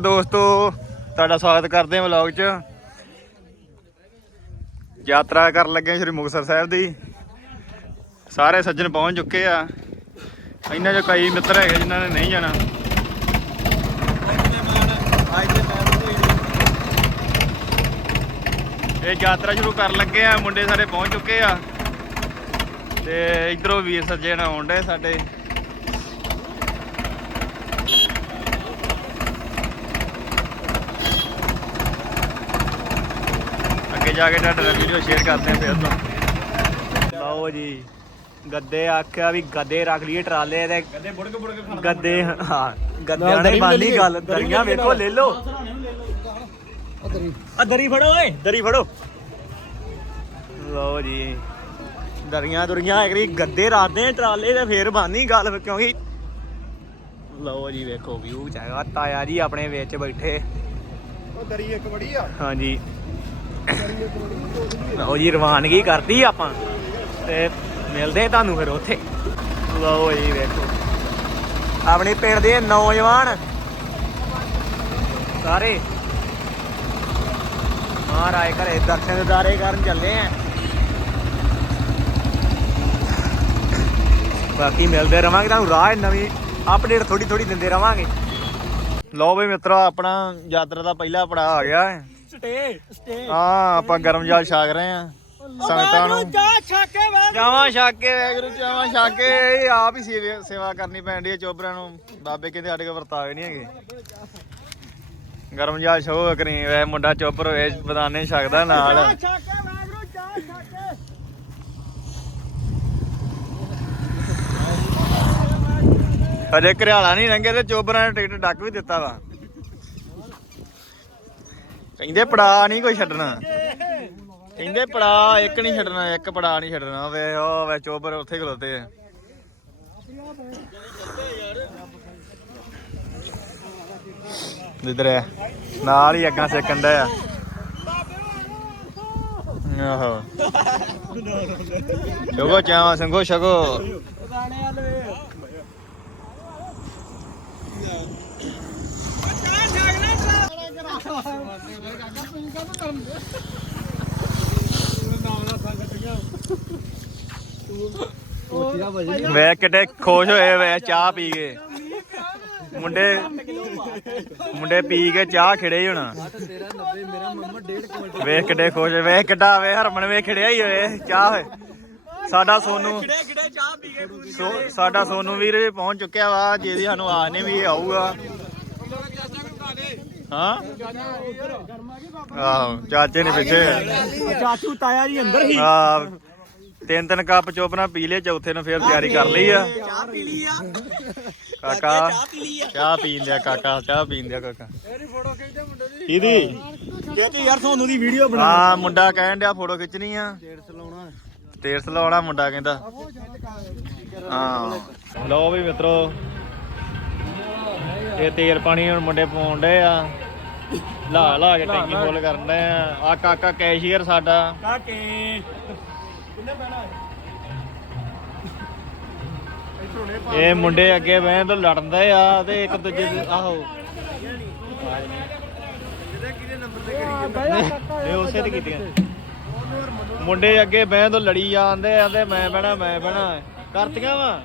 ਦੋਸਤੋ, ਤੁਹਾਡਾ ਸਵਾਗਤ ਕਰਦੇ ਹਾਂ ਵਲੌਗ 'ਚ। ਯਾਤਰਾ ਕਰਨ ਲੱਗੇ ਸ਼੍ਰੀ ਮੁਕਤਸਰ ਸਾਹਿਬ ਦੀ। ਸਾਰੇ ਸੱਜਣ ਪਹੁੰਚ ਚੁੱਕੇ ਆ। ਇਹਨਾਂ 'ਚ ਕਈ ਮਿੱਤਰ ਹੈਗੇ ਜਿਨ੍ਹਾਂ ਨੇ ਨਹੀਂ ਜਾਣਾ। ਇਹ ਯਾਤਰਾ ਸ਼ੁਰੂ ਕਰਨ ਲੱਗੇ ਆ, ਮੁੰਡੇ ਸਾਰੇ ਪਹੁੰਚ ਚੁੱਕੇ ਆ। ਤੇ ਇਧਰੋਂ ਵੀਰ ਸੱਜਣ ਆਉਣ ਡੇ ਸਾਡੇ। ਅੱਗੇ ਜਾ ਕੇ ਤੁਹਾਡੇ ਨਾਲ ਵੀਡੀਓ ਸ਼ੇਅਰ ਕਰਦੇ ਆ ਫਿਰ ਤੋਂ। ਲਓ ਜੀ ਗੱਦੇ ਆਖਿਆ ਵੀ ਗੱਦੇ ਰੱਖ ਲਈਏ ਟਰਾਲੇ ਤੇ। ਗੱਦੇ ਬੁੜਕ ਬੁੜਕ ਗੱਦੇ ਹਾਂ ਗੱਦਿਆਂ ਨੇ ਬਾਲੀ ਗੱਲ ਦਰੀਆਂ ਵੇਖੋ ਲੈ ਲਓ। ਆ ਦਰੀ। ਫੜੋ ਓਏ ਦਰੀ ਫੜੋ। ਲਓ ਜੀ ਦਰੀਆਂ ਦੁਰੀਆਂ ਅਗਰੀ ਗੱਦੇ ਰਾਦੇ ਟਰਾਲੇ ਤੇ ਫੇਰ ਬਾਨੀ ਗੱਲ ਕਿਉਂਕਿ ਲਓ ਜੀ ਵੇਖੋ ਵਿਊ ਚਾਹੀਦਾ ਤਾਇਆ ਜੀ ਆਪਣੇ ਵਿੱਚ ਬੈਠੇ। ਉਹ ਦਰੀ ਇੱਕ ਬੜੀ ਆ। ਹਾਂਜੀ। ਲਓ ਜੀ, ਰਵਾਨਗੀ ਕਰਤੀ ਆਪਾਂ ਤੇ ਮਿਲਦੇ ਤੁਹਾਨੂੰ ਫਿਰ ਉੱਥੇ। ਲਓ ਜੀ, ਵੇਖੋ। ਆਪਣੇ ਪਿੰਡ ਦੇ ਨੌਜਵਾਨ ਸਾਰੇ ਮਹਾਰਾਜ ਘਰੇ ਦਰਸ਼ਨ ਦਿਦਾਰੇ ਕਰਨ ਚੱਲੇ ਆ। ਬਾਕੀ ਮਿਲਦੇ ਰਵਾਂਗੇ ਤੁਹਾਨੂੰ, ਰਾਹ ਨਵੀਂ ਅਪਡੇਟ ਥੋੜੀ ਥੋੜੀ ਦਿੰਦੇ ਰਵਾਂਗੇ। ਲਓ ਬਈ ਮਿੱਤਰੋ, ਆਪਣਾ ਯਾਤਰਾ ਦਾ ਪਹਿਲਾ ਪੜਾਅ ਆ ਗਿਆ। ਹੈ ਸਟੇ। ਸਟੇ। ਹਾਂ ਆਪਾਂ ਗਰਮ ਜਾਲ ਛਾਕ ਰਹੇ ਆ ਸੰਗਤਾਂ ਨੂੰ। ਜਾ ਛਾਕੇ ਵਾ ਚਾਵਾਂ ਛਾਕੇ ਵੈਗਰੂ ਚਾਵਾਂ ਛਾਕੇ। ਇਹ ਆਪ ਹੀ ਸੇਵਾ ਸੇਵਾ ਕਰਨੀ ਪੈਂਦੀ ਹੈ ਚੋਬਰਾਂ ਨੂੰ। ਬਾਬੇ ਕਿਤੇ ਸਾਡੇ ਕੋਲ ਵਰਤਾਵੇ ਨਹੀਂ ਹੈਗੇ। ਗਰਮ ਜਾਲ ਸ਼ੋ ਕਰੀ। ਵੈ ਮੁੰਡਾ ਚੋਬਰ ਹੋਏ ਬਦਾਨੇ ਛਕਦਾ ਨਾਲ। ਛਾਕੇ ਵਾਗਰੂ ਜਾ ਛਾਕੇ। ਹਜੇ ਘਰਿਆਲਾ ਨਹੀਂ ਲੰਘੇ ਤੇ ਚੋਬਰਾਂ ਨੇ ਟਿਕਟ ਡੱਕ ਵੀ ਦਿੱਤਾ ਵਾ। ਕਹਿੰਦੇ ਪੜਾ ਨਹੀਂ ਕੋਈ ਛੱਡਣਾ। ਕਹਿੰਦੇ ਪੜਾ, ਇੱਕ ਨਹੀਂ ਛੱਡਣਾ, ਇੱਕ ਪੜਾ ਨਹੀਂ ਛੱਡਣਾ। ਵੇ ਉਹ ਵੇ ਚੋਬਰ ਉੱਥੇ ਖਲੋਤੇ ਆ। ਇਧਰ ਆ। ਨਾਲ ਹੀ ਅੱਗਾ ਸੇਕਣ ਦਾ ਆ ਆਹੋ। ਸ਼ਗੋ, ਚਾਵਾ, ਸੰਗੋ, ਸ਼ਗੋ। ਵੇ ਕਿਤੇ ਖੁਸ਼ ਹੋਏ ਵੇ ਚਾਹ ਪੀ ਕੇ। ਮੁੰਡੇ ਮੁੰਡੇ ਪੀ ਕੇ ਚਾਹ ਖਿੜੇ ਹੋਣਾ। ਵੇਖ ਕਿੱਡੇ ਖੁਸ਼ ਵੇਖ ਕਿੱਡਾ ਵੇ ਹਰਮਨ ਵੇ ਖਿੜਿਆ ਹੀ ਹੋਏ ਚਾਹ ਵੇ। ਸਾਡਾ ਸੋਨੂ ਸਾਡਾ ਸੋਨੂ ਵੀਰ ਵੀ ਪਹੁੰਚ ਚੁੱਕਿਆ ਵਾ ਜਿਹਦੀ ਸਾਨੂੰ ਆਸ ਨੇ ਵੀ ਆਊਗਾ। ਹਾਂ? ਆਹੋ ਚਾਚੇ ਨੇ ਪਿੱਛੇ। ਚਾਚੂ ਤਾਇਆ ਜੀ ਅੰਦਰ ਹੀ। ਆ ਤਿੰਨ ਤਿੰਨ ਕੱਪ ਚੋਪਨਾ ਪੀ ਲਏ ਚੌਥੇ ਨੂੰ ਫੇਰ ਤਿਆਰੀ ਕਰ ਲਈ ਆ। ਚਾਹ ਪੀ ਲਈ ਆ। ਕਾਕਾ ਪੀ ਲਈ ਆ। ਚਾਹ ਪੀਣ ਦਿਆ ਕਾਕਾ ਚਾਹ ਪੀਣ ਦਿਆ ਕਾਕਾ। ਇਹਦੀ ਫੋਟੋ ਖਿੱਚਦੇ ਮੁੰਡੇ ਦੀ। ਕਿਹਦੀ? ਜੇ ਤੂੰ ਯਾਰ ਤੁਹਾਨੂੰ ਦੀ ਵੀਡੀਓ ਹਾਂ ਮੁੰਡਾ ਕਹਿਣ ਡਿਆ ਫੋਟੋ ਖਿੱਚਣੀ ਆ। ਡੇਢ ਲਾਉਣਾ। ਤੇਰਸ ਲਾਉਣਾ ਮੁੰਡਾ ਕਹਿੰਦਾ। ਹਾਂ। ਲਓ ਵੀ ਮਿੱਤਰੋ ਇਹ ਤੇਲ ਪਾਣੀ ਹੁਣ ਮੁੰਡੇ ਪਾਉਣ ਡੇ ਆ। ਲਾ ਲਾ ਕੇ ਟੈਂਕੀ ਫੁੱਲ ਕਰਨ ਡੇ ਆ। ਆ ਕਾਕਾ ਕੈਸ਼ੀਅਰ ਸਾਡਾ। ਕਾਕੇ। ਇਹ ਮੁੰਡੇ ਅੱਗੇ ਬਹਿਣ ਤੋਂ ਲੜਨਦੇ ਆ ਤੇ ਇੱਕ ਦੂਜੇ ਦੇ ਆਹੋ। ਇਹ ਉਸੇ ਤੇ ਕੀਤੀਆਂ। ਮੁੰਡੇ ਅੱਗੇ ਬਹਿਣ ਤੋਂ ਲੜੀ ਜਾਂਦੇ ਆ ਤੇ ਮੈਂ ਬਹਿਣਾ ਮੈਂ ਬਹਿਣਾ। ਕਰਤੀਆਂ ਵਾ।